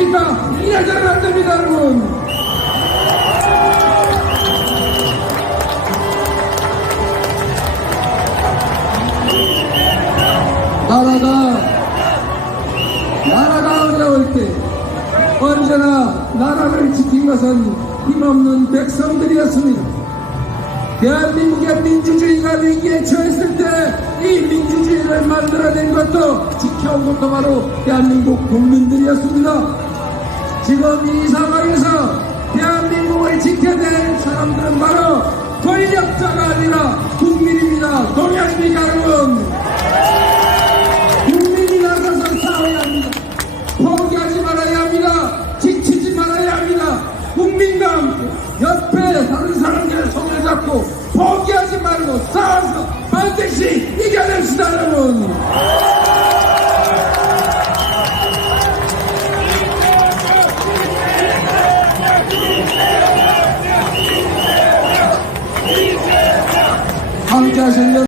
되겠습니까? 이래서는 안 됩니다, 여러분. 나라가 나라가 어려울 때 언제나 나라를 지킨 것은 힘없는 백성들이었습니다. 대한민국의 민주주의가 위기에 처했을 때 이 민주주의를 만들어낸 것도 지켜온 것도 바로 대한민국 국민들이었습니다. 지금 이 상황에서 대한민국을 지켜낼 사람들은 바로 권력자가 아니라 국민입니다. 동의하십니까 여러분? 국민이 나서서 싸워야 합니다. 포기하지 말아야 합니다. 지치지 말아야 합니다. 국민과 함께 옆에 다른 사람들의 손을 잡고 포기하지 말고 싸워서 반드시 이겨냅시다 여러분. 함께 하신 여러분